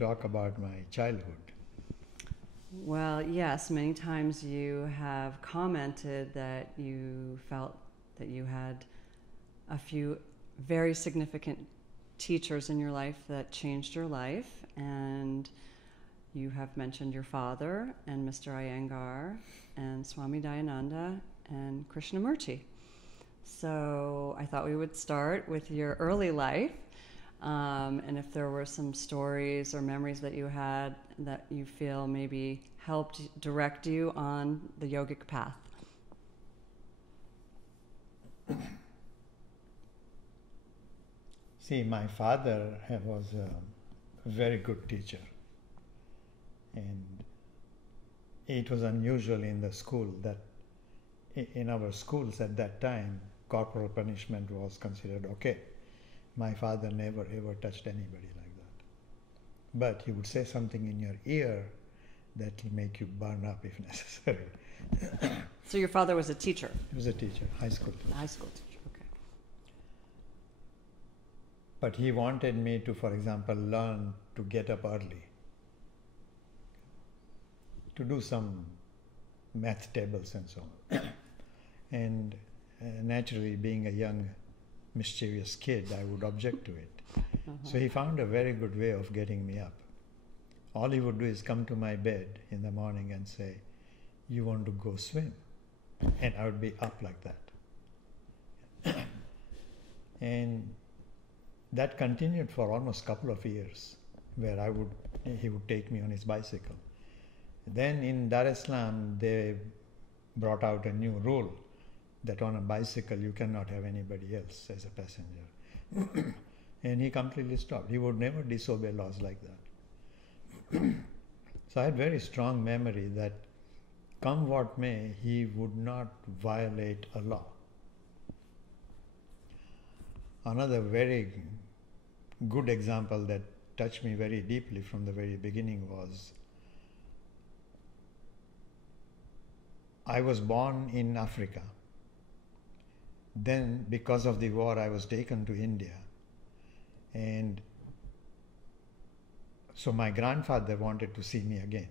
talk about my childhood. Well, yes, many times you have commented that you felt that you had a few very significant teachers in your life that changed your life, and you have mentioned your father and Mr. Iyengar and Swami Dayananda and Krishnamurti. So I thought we would start with your early life, and if there were some stories or memories that you had that you feel maybe helped direct you on the yogic path. See, my father was a very good teacher, and it was unusual in the school that in our schools at that time, corporal punishment was considered okay. My father never ever touched anybody like that. But he would say something in your ear that will make you burn up if necessary. So your father was a teacher? He was a teacher, high school teacher. High school teacher, okay. But he wanted me to, for example, learn to get up early, to do some math tables and so on. And naturally, being a young, mischievous kid, I would object to it. So he found a very good way of getting me up. All he would do is come to my bed in the morning and say, "You want to go swim?" And I would be up like that. And that continued for almost a couple of years, where he would take me on his bicycle. Then in Dar es Salaam, they brought out a new rule that on a bicycle you cannot have anybody else as a passenger. And he completely stopped. He would never disobey laws like that. So I had very strong memory that come what may, he would not violate a law. Another very good example that touched me very deeply from the very beginning was, I was born in Africa. Then, because of the war, I was taken to India. And so my grandfather wanted to see me again.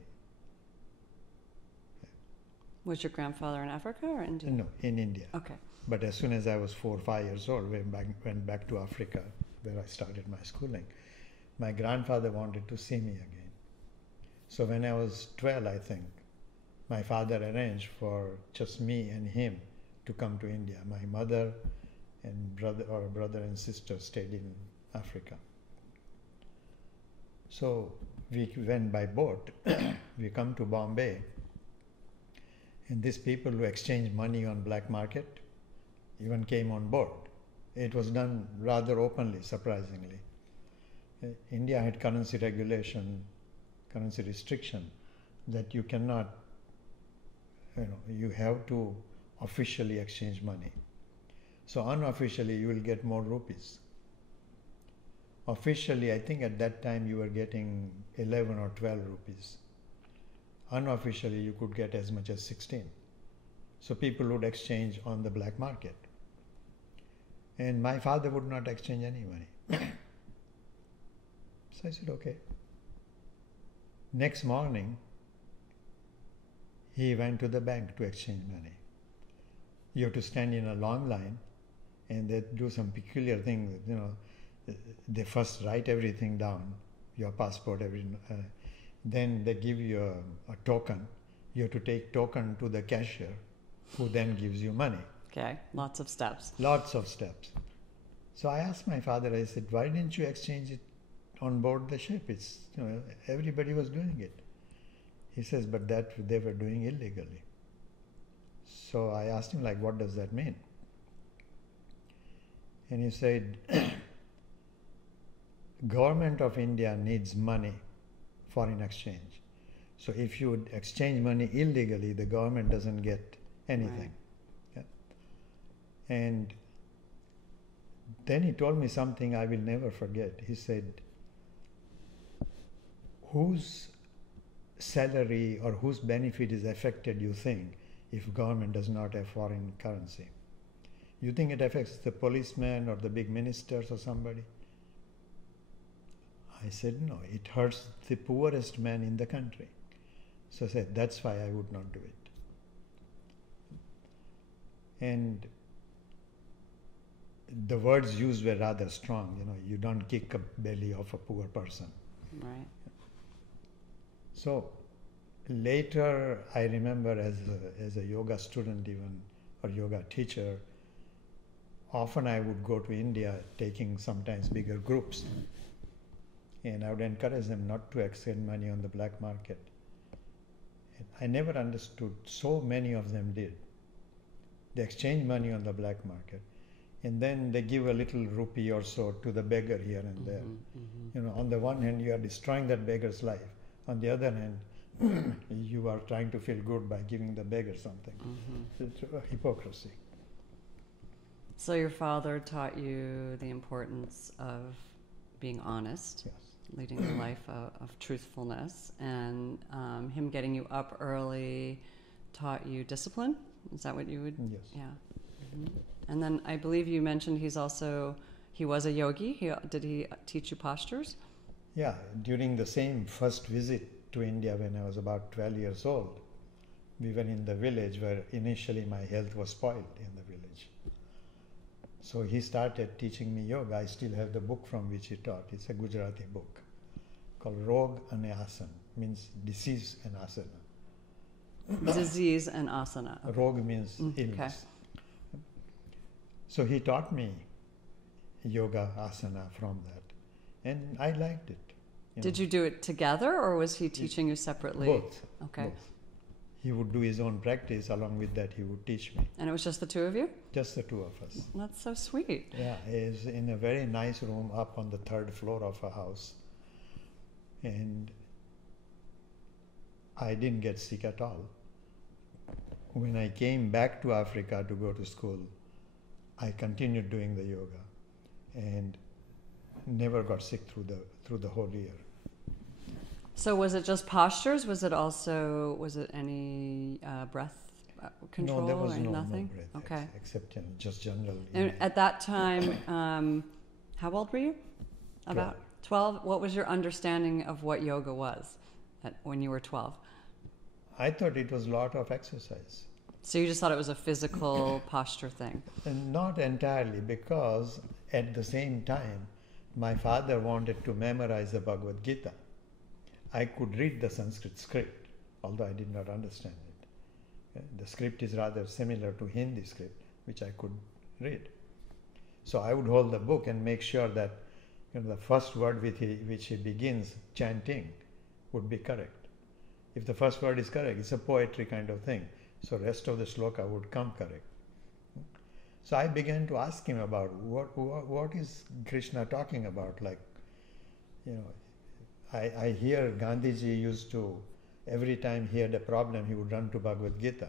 Was your grandfather in Africa or India? No, in India. Okay. But as soon as I was 4 or 5 years old, went back to Africa, where I started my schooling. My grandfather wanted to see me again. So when I was 12, I think, my father arranged for just me and him to come to India. My mother and brother and sister stayed in Africa. So we went by boat. We come to Bombay, and these people who exchange money on black market even came on board. It was done rather openly, surprisingly. India had currency regulation, currency restriction, that you cannot, you have to officially exchange money. So unofficially you will get more rupees. Officially, I think at that time you were getting 11 or 12 rupees. Unofficially, you could get as much as 16. So people would exchange on the black market. And my father would not exchange any money. So I said, okay. Next morning, he went to the bank to exchange money. You have to stand in a long line, and they do some peculiar thing, they first write everything down, your passport, then they give you a token. You have to take token to the cashier, who then gives you money. Okay, lots of steps. Lots of steps. So I asked my father, I said, why didn't you exchange it on board the ship? It's, everybody was doing it. He says, but that they were doing illegally. So I asked him, what does that mean? And he said, Government of India needs money, foreign exchange. So if you would exchange money illegally, the government doesn't get anything. Right. Yeah. And then he told me something I will never forget. He said, whose salary or whose benefit is affected, you think, if government does not have foreign currency? You think it affects the policeman or the big ministers or somebody? I said, no, it hurts the poorest man in the country. So I said, that's why I would not do it. And the words used were rather strong. You don't kick a belly of a poor person. Right. So later, I remember as a yoga student even, or yoga teacher, often I would go to India taking sometimes bigger groups. And I would encourage them not to expend money on the black market. And I never understood, so many of them did. They exchange money on the black market, and then they give a little rupee or so to the beggar here and there. On the one hand, you are destroying that beggar's life. On the other hand, you are trying to feel good by giving the beggar something. It's hypocrisy. So your father taught you the importance of being honest, Yes. leading a life of truthfulness, and him getting you up early taught you discipline. Is that what you would? Yes. Yeah. And then I believe you mentioned he was a yogi. Did he teach you postures? Yeah, during the same first visit to India when I was about 12 years old, we were in the village where initially my health was spoiled in the village. So he started teaching me yoga. I still have the book from which he taught. It's a Gujarati book called Rog and Asana, means disease and asana. Disease and asana. Okay. Rog means illness. Okay. So he taught me yoga asana from that, and I liked it. Did you do it together, or was he teaching you separately? Both. Okay. Both. He would do his own practice. Along with that, he would teach me. And it was just the two of you? Just the two of us. That's so sweet. Yeah, he's in a very nice room up on the third floor of a house. And I didn't get sick at all. When I came back to Africa to go to school, I continued doing the yoga and never got sick through the whole year. So was it just postures? Was it any breath control? No, there was or no nothing? breath, Okay. except just general. And at that time, how old were you? About 12. What was your understanding of what yoga was when you were 12? I thought it was a lot of exercise. So you just thought it was a physical posture thing? And not entirely, because at the same time, my father wanted to memorize the Bhagavad Gita. I could read the Sanskrit script, although I did not understand it. The script is rather similar to Hindi script, which I could read. So I would hold the book and make sure that the first word with which he begins chanting would be correct. If the first word is correct, it's a poetry kind of thing. So rest of the sloka would come correct. So I began to ask him about what is Krishna talking about. Like, I hear Gandhiji used to, every time he had a problem, he would run to Bhagavad Gita.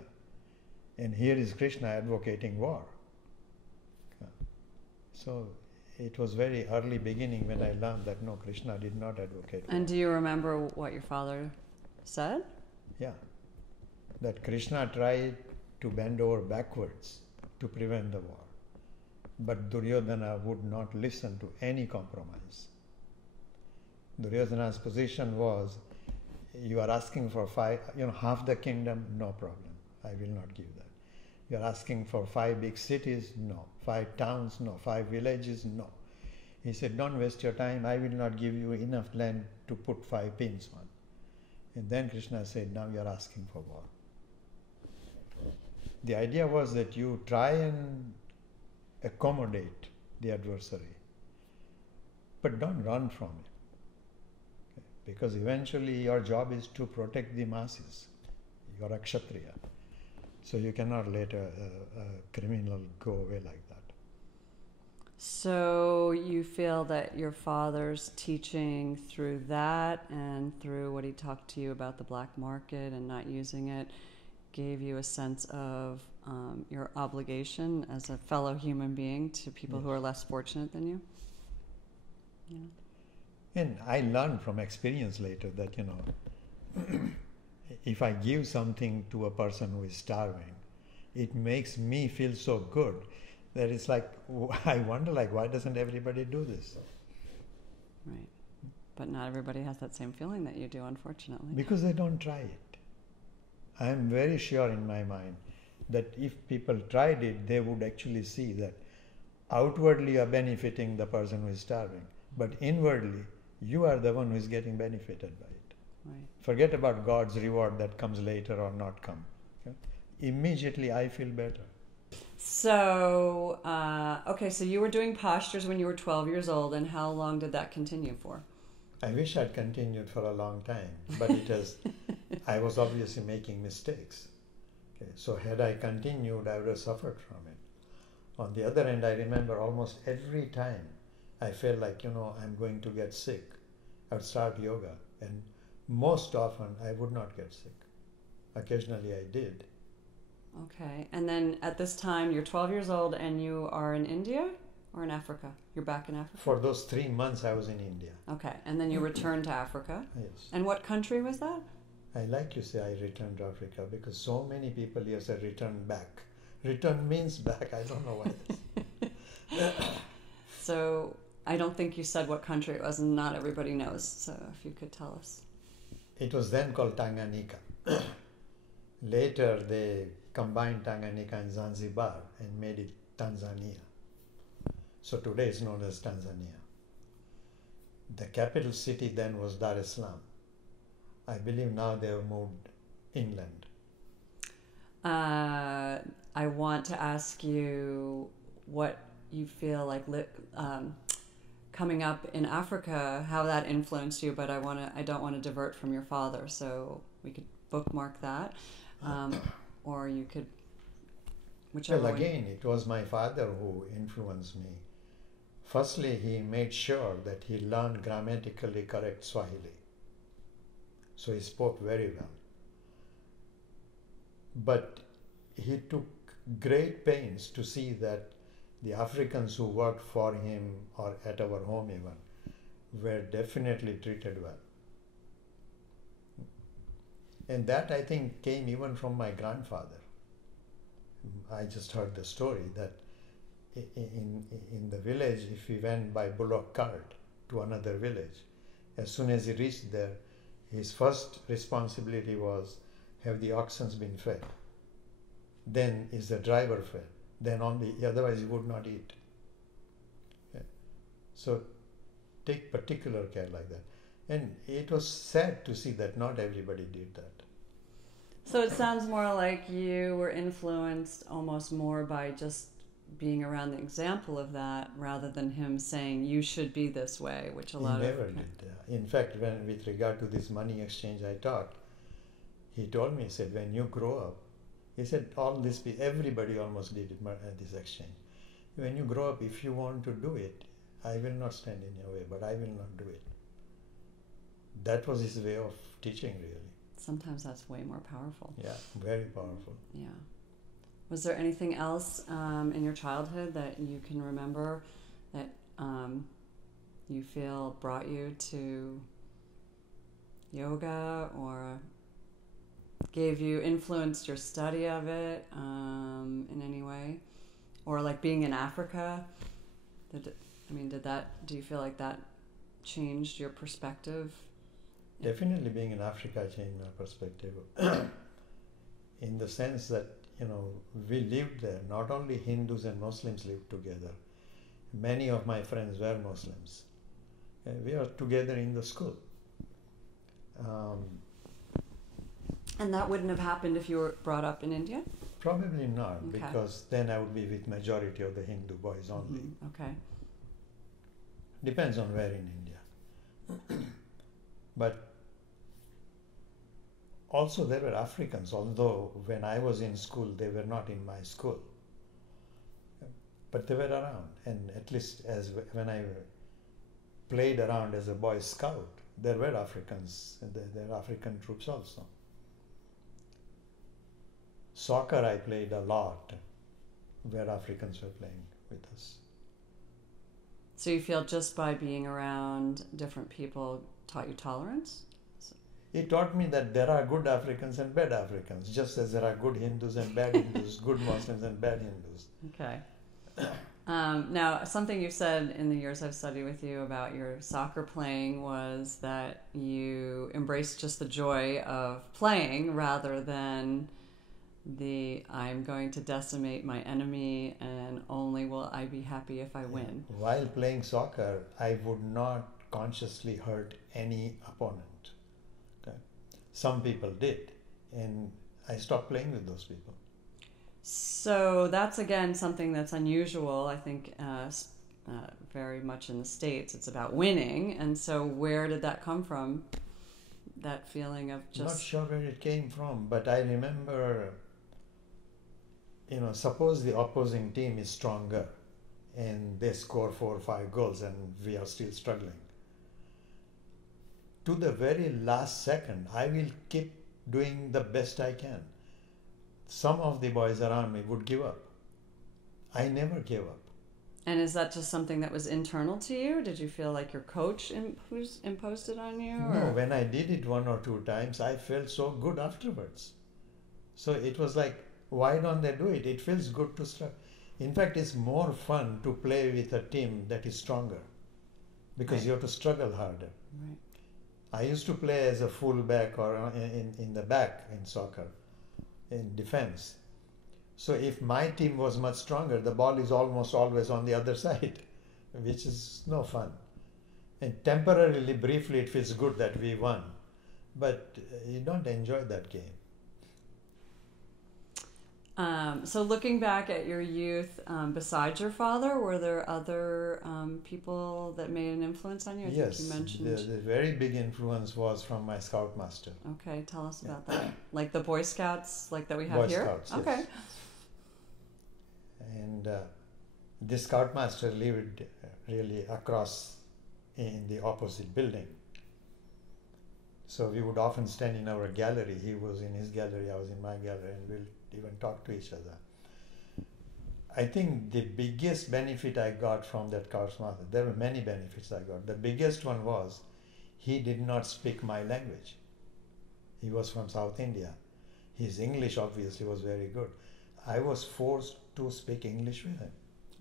And here is Krishna advocating war. So it was very early beginning when I learned that no, Krishna did not advocate war. And do you remember what your father said? Yeah. That Krishna tried to bend over backwards to prevent the war. But Duryodhana would not listen to any compromise. Duryodhana's position was, you are asking for half the kingdom, no problem. I will not give that. You are asking for 5 big cities, no. 5 towns, no. 5 villages, no. He said, don't waste your time. I will not give you enough land to put 5 pins on. And then Krishna said, now you are asking for war. The idea was that you try and accommodate the adversary, but don't run from it. Okay? Because eventually your job is to protect the masses. You are a Kshatriya. So you cannot let a criminal go away like that. So you feel that your father's teaching through that and through what he talked to you about the black market and not using it gave you a sense of your obligation as a fellow human being to people who are less fortunate than you? Yeah. And I learned from experience later that, if I give something to a person who is starving, it makes me feel so good that it's like, I wonder, why doesn't everybody do this? Right. But not everybody has that same feeling that you do, unfortunately. Because they don't try it. I am very sure in my mind that if people tried it, they would actually see that outwardly you are benefiting the person who is starving, but inwardly you are the one who is getting benefited by it. Right. Forget about God's reward that comes later or not come. Okay? Immediately I feel better. So, okay, so you were doing postures when you were 12 years old, and how long did that continue for? I wish I'd continued for a long time, but it has, I was obviously making mistakes. Okay? So had I continued, I would have suffered from it. On the other hand, I remember almost every time I felt like, I'm going to get sick, I would start yoga. And most often I would not get sick. Occasionally I did. Okay, and then at this time you're 12 years old and you are in India or in Africa? You're back in Africa? For those 3 months I was in India. Okay, and then you returned to Africa? Yes. And what country was that? I like you say I returned to Africa because so many people here say return back. Return means back. I don't know why. So I don't think you said what country it was, and not everybody knows. So if you could tell us. It was then called Tanganyika. Later they combined Tanganyika and Zanzibar and made it Tanzania. So today it's known as Tanzania. The capital city then was Dar es Salaam. I believe now they have moved inland. I want to ask you what you feel like coming up in Africa, how that influenced you, but I don't want to divert from your father, so we could bookmark that, or you could, whichever Well, way. again, it was my father who influenced me. Firstly, he made sure that he learned grammatically correct Swahili. So he spoke very well. But he took great pains to see that the Africans who worked for him or at our home even were definitely treated well. And that I think came even from my grandfather. I just heard the story that in the village, if he went by bullock cart to another village, as soon as he reached there, his first responsibility was, have the oxen been fed? Then is the driver fed? Then otherwise he would not eat. Yeah. So take particular care like that. And it was sad to see that not everybody did that. So it sounds more like you were influenced almost more by just being around the example of that rather than him saying you should be this way, which a lot He never did. In fact, with regard to this money exchange I taught, he told me, he said, when you grow up, he said, everybody almost did it at this exchange. When you grow up, if you want to do it, I will not stand in your way, but I will not do it. That was his way of teaching, really. Sometimes that's way more powerful. Yeah, very powerful. Yeah. Was there anything else in your childhood that you can remember that you feel brought you to yoga or influenced your study of it in any way? Or like being in Africa? Do you feel like that changed your perspective? Definitely being in Africa changed my perspective. In the sense that, we lived there. Not only Hindus and Muslims lived together. Many of my friends were Muslims. We were together in the school. And that wouldn't have happened if you were brought up in India? Probably not, Okay. because then I would be with majority of the Hindu boys only. Mm-hmm. Okay. Depends on where in India. But also there were Africans, although when I was in school, they were not in my school. But they were around, and at least when I played around as a Boy Scout, there were Africans, and there were African troops also. Soccer I played a lot, where Africans were playing with us. So you feel just by being around different people taught you tolerance? It taught me that there are good Africans and bad Africans, just as there are good Hindus and bad Hindus, good Muslims and bad Hindus. Okay. Now, something you've said in the years I've studied with you about your soccer playing was that you embraced just the joy of playing rather than the I'm going to decimate my enemy and only will I be happy if I win. While playing soccer, I would not consciously hurt any opponent. Okay? Some people did, and I stopped playing with those people. So that's again something that's unusual, I think, very much in the States. It's about winning, and so where did that come from? That feeling of just... Not sure where it came from, but I remember, suppose the opposing team is stronger and they score 4 or 5 goals and we are still struggling. To the very last second, I will keep doing the best I can. Some of the boys around me would give up. I never gave up. And is that just something that was internal to you? Did you feel like your coach imposed it on you? Or? No, when I did it 1 or 2 times, I felt so good afterwards. So it was like, why don't they do it? It feels good to struggle. In fact, it's more fun to play with a team that is stronger because you have to struggle harder. Right. I used to play as a full-back or in the back in soccer, in defense. So if my team was much stronger, the ball is almost always on the other side, which is no fun. And temporarily, briefly, it feels good that we won, but you don't enjoy that game. So looking back at your youth, besides your father, were there other people that made an influence on you? I Yes, think you mentioned. The very big influence was from my scoutmaster. Okay, tell us about that. Like the Boy Scouts, like that we have Boy here? Scouts, okay. Yes. And this scoutmaster lived really across in the opposite building. So we would often stand in our gallery. He was in his gallery, I was in my gallery, and we'll even talk to each other. I think the biggest benefit I got from that scoutmaster, there were many benefits I got. The biggest one was he did not speak my language. He was from South India. His English obviously was very good. I was forced to speak English with him.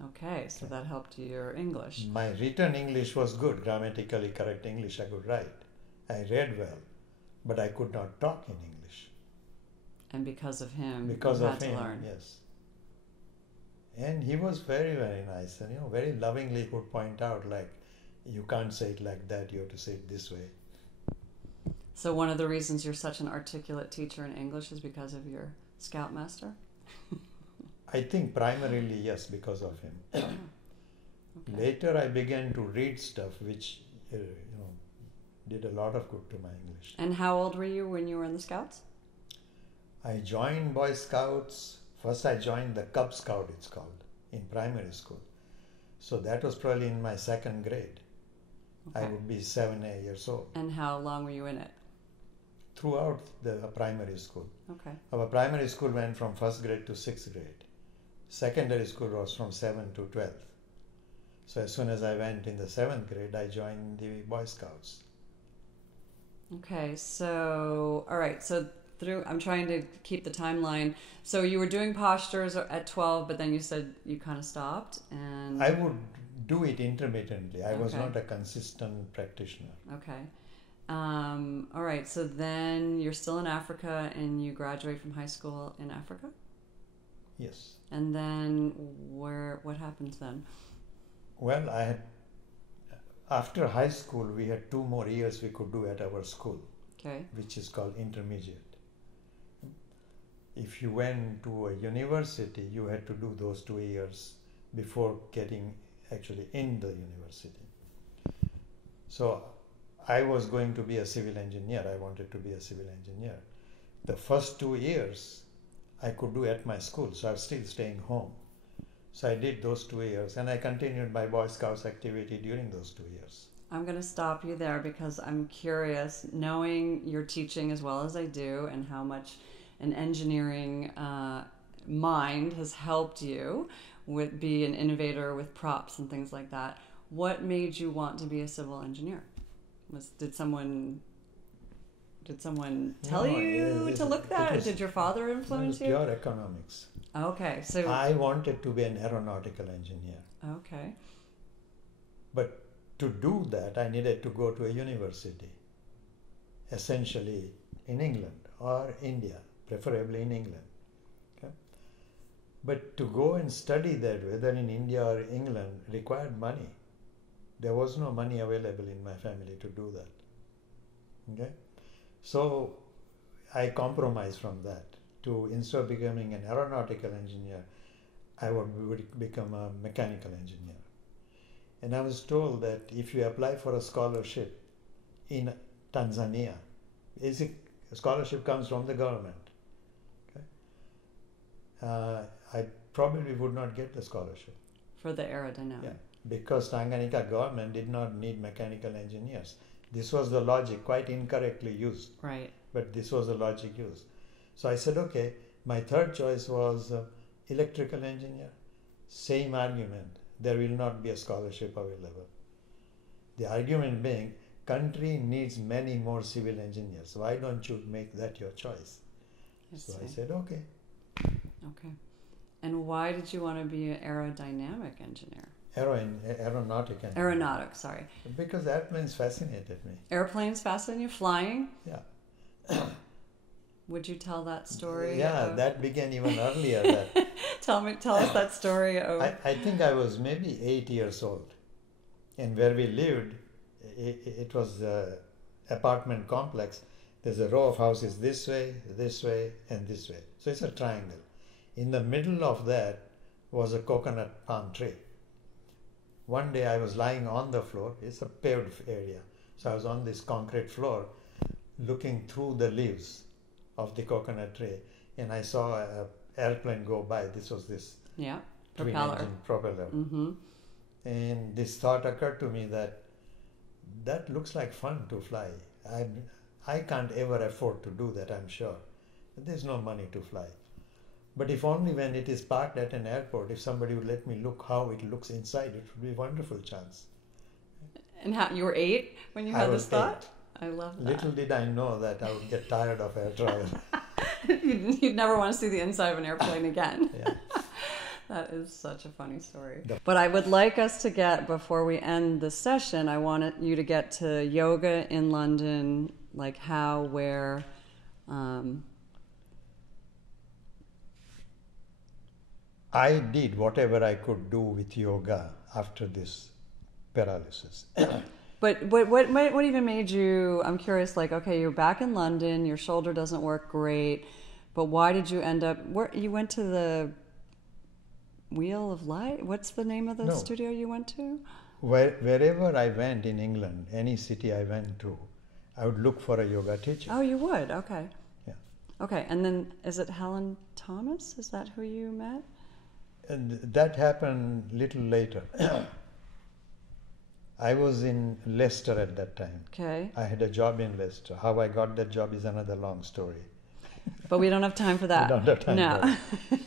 Okay, so that helped your English. My written English was good, grammatically correct English I could write. I read well, but I could not talk in English. And because of him, because you of had him, to learn. Yes. And he was very, very nice, and very lovingly would point out, like, you can't say it like that, you have to say it this way. So one of the reasons you're such an articulate teacher in English is because of your scoutmaster? I think primarily, yes, because of him. Okay. Later I began to read stuff which did a lot of good to my English. And how old were you when you were in the Scouts? I joined Boy Scouts. First I joined the Cub Scout, it's called, in primary school. So that was probably in my 2nd grade. Okay. I would be 7, 8 years old. And how long were you in it? Throughout the primary school. Okay. Our primary school went from 1st grade to 6th grade. Secondary school was from 7th to 12th. So as soon as I went in the 7th grade, I joined the Boy Scouts. Okay, so, all right, so I'm trying to keep the timeline. So you were doing postures at 12, but then you said you kind of stopped, and... I would do it intermittently. I was Okay. not a consistent practitioner. Okay. All right, so then you're still in Africa, and you graduate from high school in Africa? Yes. And then what happens then? Well, after high school, we had 2 more years we could do at our school, Okay. which is called intermediate. If you went to a university, you had to do those 2 years before getting actually in the university. So I was going to be a civil engineer. I wanted to be a civil engineer. The first 2 years I could do at my school, so I was still staying home. So I did those 2 years, and I continued my Boy Scouts activity during those 2 years. I'm going to stop you there because I'm curious, knowing your teaching as well as I do and how much an engineering mind has helped you be an innovator with props and things like that. What made you want to be a civil engineer? Did someone tell you to look that? Did your father influence you? Pure economics. Okay, so I wanted to be an aeronautical engineer. okay, But to do that, I needed to go to a university, essentially in England or India, preferably in England. Okay? But to go and study that, whether in India or England, required money. There was no money available in my family to do that. Okay? So I compromised from that to, instead of becoming an aeronautical engineer, I would become a mechanical engineer. And I was told that if you apply for a scholarship in Tanzania, basic scholarship comes from the government. Okay? I probably would not get the scholarship. for the aerodynamic. Yeah, because Tanganyika government did not need mechanical engineers. This was the logic, quite incorrectly used. Right. But this was the logic used. So I said, okay, my third choice was electrical engineer. Same argument, there will not be a scholarship available. The argument being, country needs many more civil engineers. Why don't you make that your choice? So I said, okay. Okay. And why did you want to be an aerodynamic engineer? Aeronautic engineer. Aeronautics, sorry. Because airplanes fascinated me. Airplanes fascinating you? Flying? Yeah. Would you tell that story? Yeah, that began even earlier. That tell us that story. I think I was maybe 8 years old. And where we lived, it was an apartment complex. There's a row of houses this way, and this way. So it's a triangle. In the middle of that was a coconut palm tree. One day I was lying on the floor. It's a paved area. So I was on this concrete floor looking through the leaves of the coconut tree, and I saw an airplane go by. This was this propeller. Propeller. Mm-hmm. And this thought occurred to me that looks like fun to fly. I can't ever afford to do that, I'm sure. There's no money to fly. But if only when it is parked at an airport, if somebody would let me look how it looks inside, it would be a wonderful chance. And how you were 8 when you had this thought? 8. I love that. Little did I know that I would get tired of air travel. You'd never want to see the inside of an airplane again. Yeah. That is such a funny story. But I would like us to get, before we end the session, I wanted you to get to yoga in London, like how, where. I did whatever I could do with yoga after this paralysis. But what even made you, I'm curious, like, okay, you're back in London, your shoulder doesn't work great, but why did you end up, you went to the Wheel of Light? What's the name of the studio you went to? Wherever I went in England, any city I went to, I would look for a yoga teacher. Oh, you would? Okay. Yeah. Okay, and then is it Helen Thomas? Is that who you met? And that happened little later. I was in Leicester at that time. Okay. I had a job in Leicester. How I got that job is another long story. But we don't have time for that. We don't have time no. for it.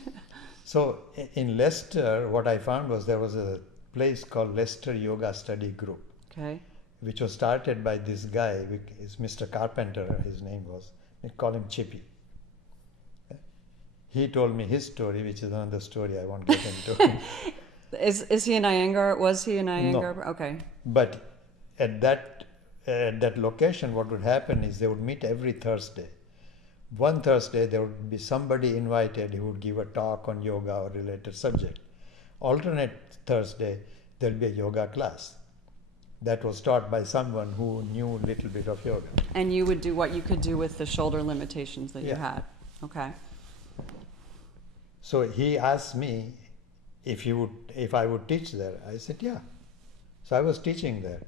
So in Leicester, what I found was there was a place called Leicester Yoga Study Group. Okay. Which was started by this guy, is Mr. Carpenter, his name was. We call him Chippy. He told me his story, which is another story I won't get into. Is he in Iyengar? Was he in Iyengar? No. Okay. But at that location, what would happen is they would meet every Thursday. One Thursday, there would be somebody invited who would give a talk on yoga or related subject. Alternate Thursday, there'll be a yoga class that was taught by someone who knew a little bit of yoga. And you would do what you could do with the shoulder limitations that you Yeah. had. Okay. So he asked me if I would teach there. I said, yeah. So I was teaching there.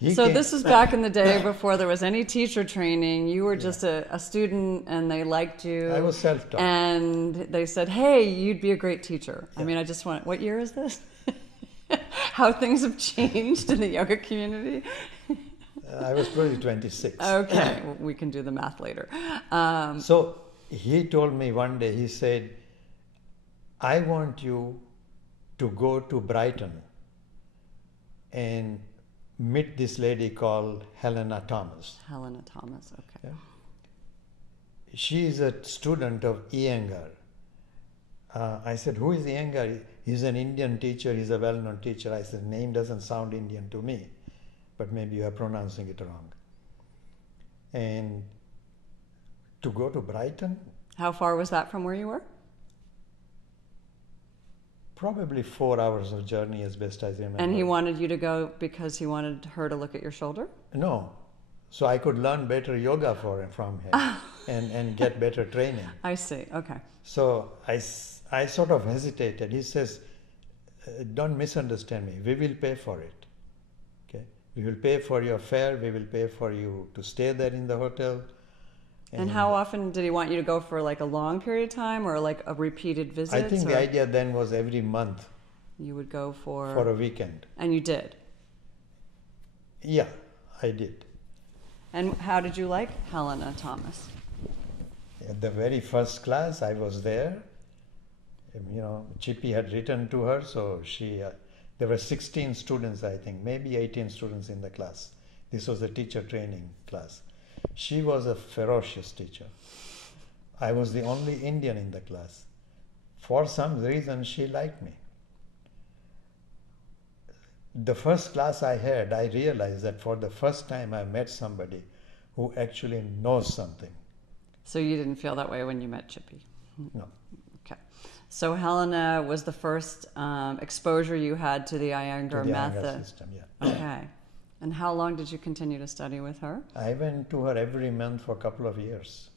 This is back in the day before there was any teacher training. You were just a student and they liked you. I was self-taught. And they said, hey, you'd be a great teacher. Yeah. I mean, I just want, what year is this? How things have changed in the yoga community. I was probably 26. Okay, we can do the math later. So he told me one day, he said, I want you to go to Brighton and meet this lady called Helena Thomas. Helena Thomas, okay. Yeah. She is a student of Iyengar. I said, who is Iyengar? He's an Indian teacher, he's a well-known teacher. I said, name doesn't sound Indian to me, but maybe you are pronouncing it wrong. And to go to Brighton, How far was that from where you were? probably 4 hours of journey as best as I remember. And he wanted you to go because he wanted her to look at your shoulder? No. So I could learn better yoga from him and get better training. I see. Okay. So I sort of hesitated. He says, don't misunderstand me. We will pay for it. Okay? We will pay for your fare. We will pay for you to stay there in the hotel. And how often did he want you to go for like a long period of time or like a repeated visit? I think the idea then was every month. You would go for a weekend. And you did? Yeah, I did. And how did you like Helena Thomas? At the very first class, I was there. Chippy had written to her, so there were 16 students, I think, maybe 18 students in the class. This was the teacher training class. She was a ferocious teacher. I was the only Indian in the class. For some reason, she liked me. The first class I had, I realized that for the first time I met somebody who actually knows something. So you didn't feel that way when you met Chippy? No. Okay. So Helena was the first exposure you had to the Iyengar method? Iyengar system, yeah. Okay. And how long did you continue to study with her? I went to her every month for a couple of years.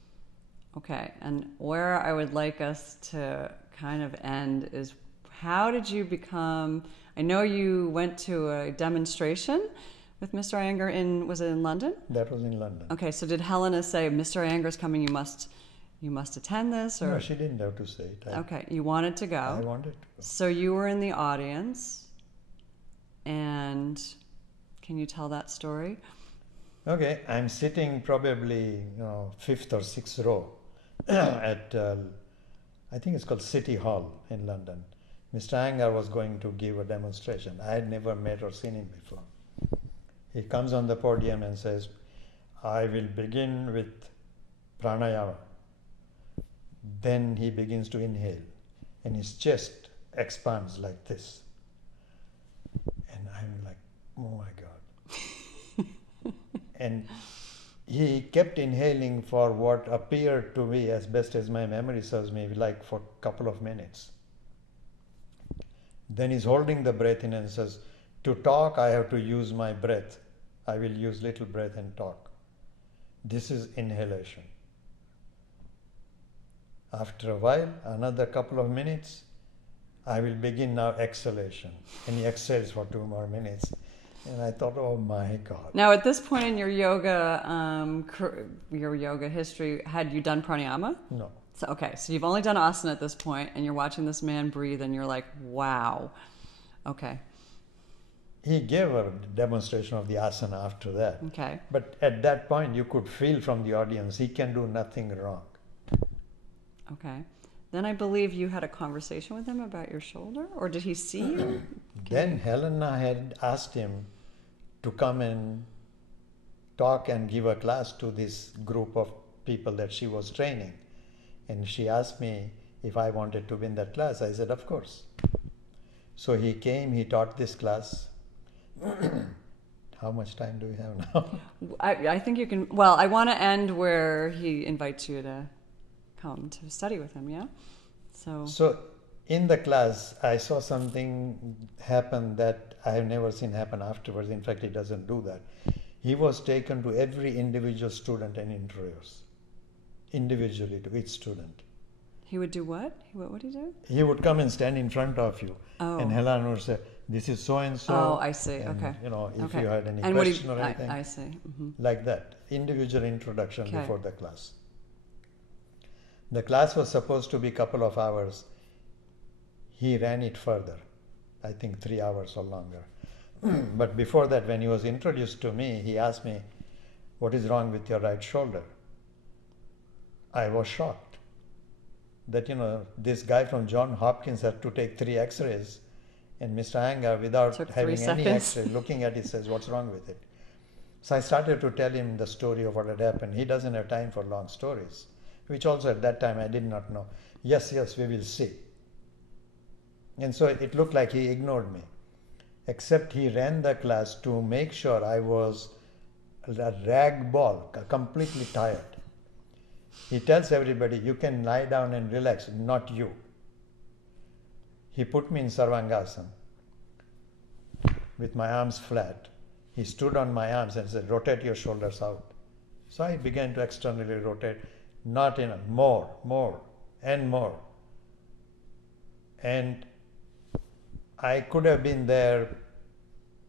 Okay. And where I would like us to kind of end is, how did you become... I know you went to a demonstration with Mr. Iyengar was it in London? That was in London. Okay, so did Helena say, Mr. Iyengar's coming, you must attend this? Or? No, she didn't have to say it. Okay, you wanted to go. I wanted to go. So you were in the audience, and can you tell that story? Okay, I'm sitting probably fifth or sixth row at, I think it's called City Hall in London. Mr. Iyengar was going to give a demonstration. I had never met or seen him before. He comes on the podium and says, I will begin with pranayama. Then he begins to inhale and his chest expands like this. And I'm like, oh my God. And he kept inhaling for what appeared to me, as best as my memory serves me, like for a couple of minutes. Then he's holding the breath in and says, to talk, I have to use my breath. I will use little breath and talk. This is inhalation. After a while, another couple of minutes, I will begin now exhalation. And he exhales for 2 more minutes. And I thought, oh my God. Now, at this point in your yoga history, had you done pranayama? No. So, okay, so you've only done asana at this point, and you're watching this man breathe, and you're like, wow. Okay. He gave a demonstration of the asana after that. Okay. But at that point, you could feel from the audience, he can do nothing wrong. Okay. Then I believe you had a conversation with him about your shoulder, or did he see you? Then Helena had asked him to come and talk and give a class to this group of people that she was training. And she asked me if I wanted to win that class. I said, of course. So he came, he taught this class. How much time do we have now? I think you can, well, I want to end where he invites you to come to study with him, yeah? So in the class, I saw something happen that I have never seen happen afterwards. In fact, he doesn't do that. He was taken to every individual student and introduced individually to each student. He would do what? What would he do? He would come and stand in front of you. Oh. And Helena would say, this is so-and-so. Oh, I see. And, okay. If you had any and question or anything. I see. Mm-hmm. Like that. Individual introduction Okay. before the class. The class was supposed to be a couple of hours. He ran it further. I think 3 hours or longer. But before that, when he was introduced to me, he asked me, what is wrong with your right shoulder? I was shocked that, this guy from Johns Hopkins had to take 3 x-rays, and Mr. Iyengar, without having any x-ray, looking at it, says, what's wrong with it? So I started to tell him the story of what had happened. He doesn't have time for long stories, which also at that time I did not know. Yes, we will see. And so it looked like he ignored me. Except he ran the class to make sure I was a rag ball, completely tired. He tells everybody, you can lie down and relax, not you. He put me in Sarvangasana with my arms flat. He stood on my arms and said, rotate your shoulders out. So I began to externally rotate, not enough, more, and more. And I could have been there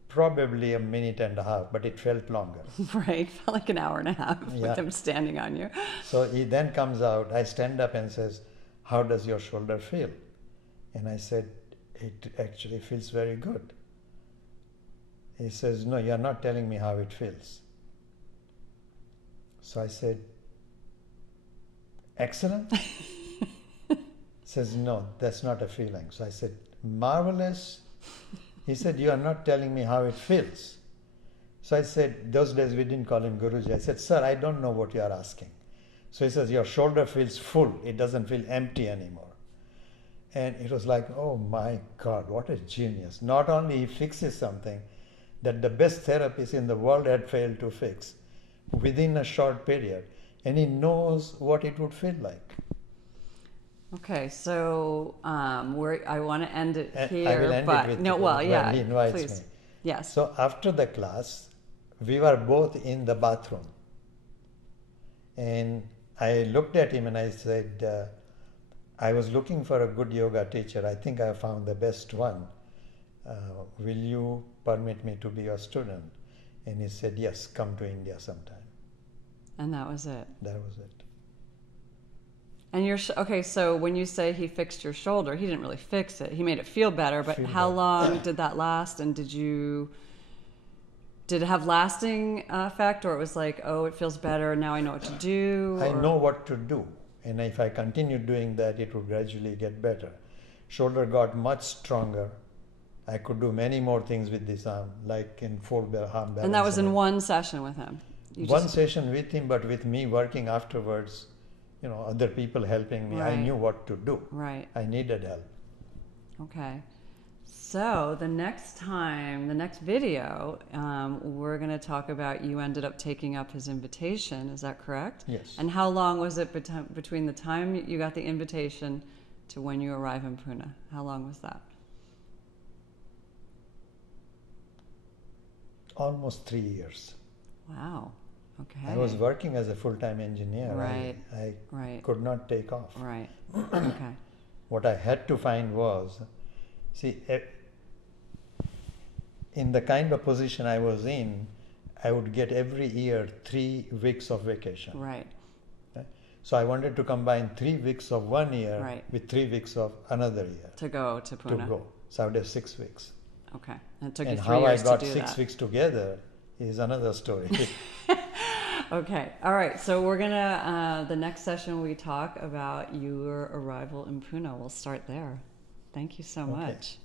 probably a minute and a half, but it felt longer. Right, felt like an hour and a half with him standing on you. So he then comes out, I stand up and says, how does your shoulder feel? And I said, it actually feels very good. He says, no, you're not telling me how it feels. So I said, excellent? Says, no, that's not a feeling. So I said, marvelous? He said, you are not telling me how it feels. So I said, those days we didn't call him Guruji. I said, sir, I don't know what you are asking. So he says, your shoulder feels full. It doesn't feel empty anymore. And it was like, oh my God, what a genius. Not only he fixes something that the best therapists in the world had failed to fix within a short period, and he knows what it would feel like. Okay, so I want to end it here, I will end but it with no, when he invites please. me. Yes. So after the class, we were both in the bathroom, and I looked at him and I said, I was looking for a good yoga teacher. I think I found the best one. Will you permit me to be your student? And he said, yes, come to India sometime. And that was it. That was it. And okay, so when you say he fixed your shoulder, he didn't really fix it. He made it feel better, but how long did that last? And did it have lasting effect, or it was like, oh, it feels better, now I know what to do? I know what to do. And if I continue doing that, it would gradually get better. Shoulder got much stronger. I could do many more things with this arm, like in full arm balance. And that was in one session with him? One session with him, but with me working afterwards, other people helping me. Right. I knew what to do. Right. I needed help. Okay. So the next video, we're going to talk about you ended up taking up his invitation. Is that correct? Yes. And how long was it between the time you got the invitation to when you arrive in Pune? How long was that? Almost 3 years. Wow. Okay. I was working as a full-time engineer. Right. I could not take off. Right. Okay. What I had to find was, in the kind of position I was in, I would get every year 3 weeks of vacation. Right. So I wanted to combine 3 weeks of 1 year with 3 weeks of another year. To go to Pune. So I would have 6 weeks. Okay. And it took you 3 how years I got to do 6 weeks together is another story. Okay. All right. So we're going to, the next session we talk about your arrival in Pune. We'll start there. Thank you so much.